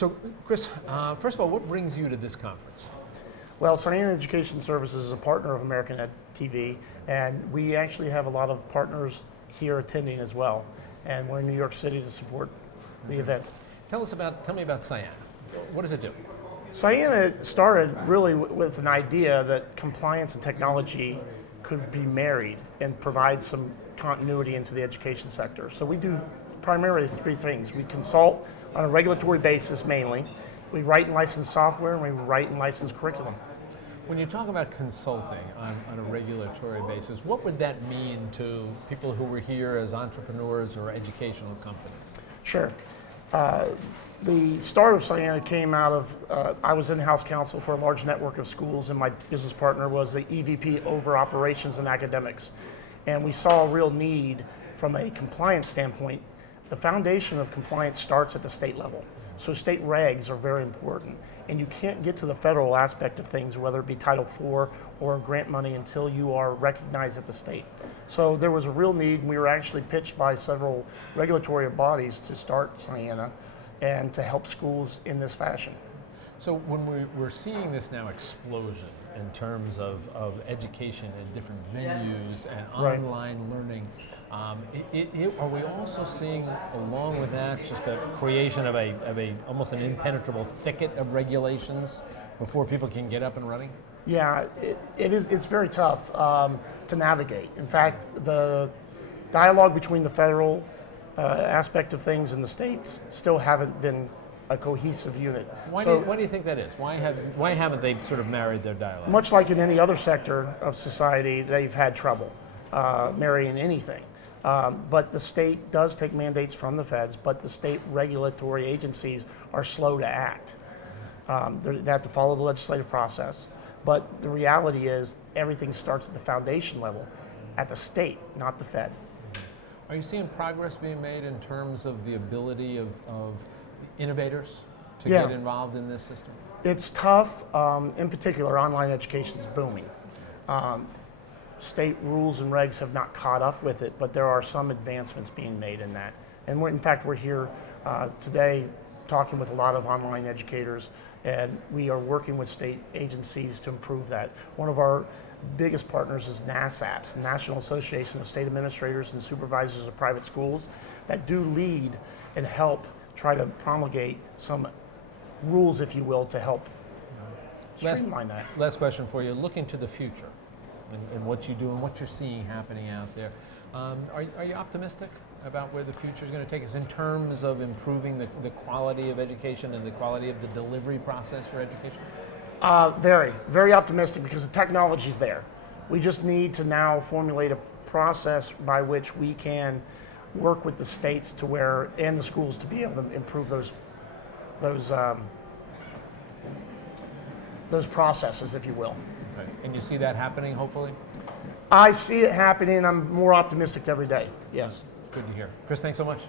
So, Chris, first of all, what brings you to this conference? Well, Siena Education Services is a partner of American Ed TV, and we actually have a lot of partners here attending as well. And we're in New York City to support the event. Tell me about Siena. What does it do? Siena started really with an idea that compliance and technology could be married and provide some continuity into the education sector. So we do primarily three things. We consult on a regulatory basis mainly. We write and license software, and we write and license curriculum. When you talk about consulting on a regulatory basis, what would that mean to people who were here as entrepreneurs or educational companies? Sure. The start of Siena came out of, I was in-house counsel for a large network of schools, and my business partner was the EVP over operations and academics. And we saw a real need from a compliance standpoint. The foundation of compliance starts at the state level. So state regs are very important. And you can't get to the federal aspect of things, whether it be Title IV or grant money, until you are recognized at the state. So there was a real need, and we were actually pitched by several regulatory bodies to start Siena and to help schools in this fashion. So when we're seeing this now explosion in terms of education in different venues and online learning, are we also seeing, along with that, just a creation of a almost an impenetrable thicket of regulations before people can get up and running? Yeah, it's very tough to navigate. In fact, the dialogue between the federal aspect of things and the states still haven't been a cohesive unit. Why do you think that is? Why haven't they sort of married their dialogue? Much like in any other sector of society, they've had trouble marrying anything. But the state does take mandates from the feds, but the state regulatory agencies are slow to act. They have to follow the legislative process. But the reality is everything starts at the foundation level, at the state, not the Fed. Are you seeing progress being made in terms of the ability of innovators to get involved in this system? It's tough. In particular, online education is booming. State rules and regs have not caught up with it, but there are some advancements being made in that. And in fact, we're here today talking with a lot of online educators, and we are working with state agencies to improve that. One of our biggest partners is NASAPS, the National Association of State Administrators and Supervisors of Private Schools, that do lead and help try to promulgate some rules, if you will, to help streamline that. Last question for you. Looking to the future and what you do and what you're seeing happening out there, are you optimistic about where the future is going to take us in terms of improving the quality of education and the quality of the delivery process for education? Very, very optimistic, because the technology's there. We just need to now formulate a process by which we can work with the states to where, and the schools, to be able to improve those processes, if you will. Okay. And you see that happening, hopefully? I see it happening. I'm more optimistic every day. Yes. Good to hear. Chris, thanks so much.